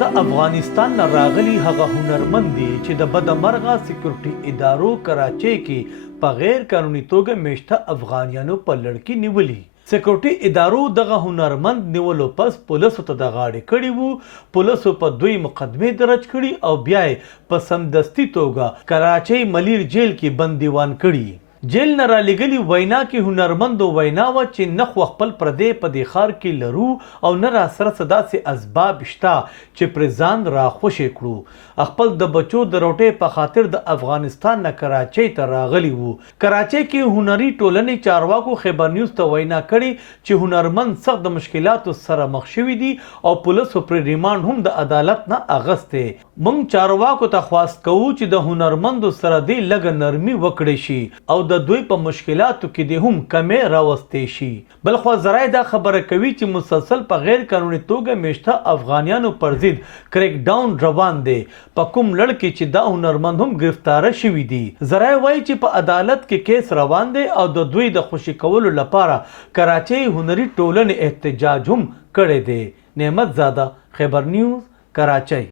د افغانستان نه راغلي هغه هنرمند دي چې د بدمرغه سکیورټي ادارو کراچۍ کې په غیر قانوني توګه میشته افغانیانو په لړ نیولي. سکیورټي ادارو دغه هنرمند نیولو پس پولیسو ته د غاړې کړي وو. پولیسو په دوی مقدمې درج کړي او بیا یې په سمدستي توګه کراچۍ ملیر جیل کې بندیوان کړي. جیل نه رالیږلي وینا کې هنرمندو وینا وه چې نه خو خپل پردی په دې ښار کې لرو او نه را سره څه داسې اسباب شته چې پرې ځان راخوشې کړو. خپل د بچو د روټۍ په خاطر د افغانستان نه کراچۍ ته راغلي وو. کراچۍ کې هنري ټولنې چارواکو خبر نیوز ته وینا کړې چې هنرمند سخت د مشکلاتو سره مخ شوي دي او پولیسو پرې ریمانډ هم د عدالت نه اغستی. موږ چارواکو ته خواست کوو چې د هنرمندو سره دې لږه نرمي وکړی شي او د دوی په مشکلاتو کې دې هم کمې راوستې شي. بلخوا ذرایع دا خبره کوي چې مسلسل په غیر قانوني توګه میشته افغانیانو پر ضد کریک ډاون روان دی په کوم لړ کې چې دا هنرمند هم گرفتاره شوي دي. ذرایع وایي چې په عدالت کې کیس روان دی او د دوی د خوشي کولو لپاره کراچۍ هنري ټولنې احتجاج هم کړی دی. نعمت زاده، خبر نیوز، کراچۍ.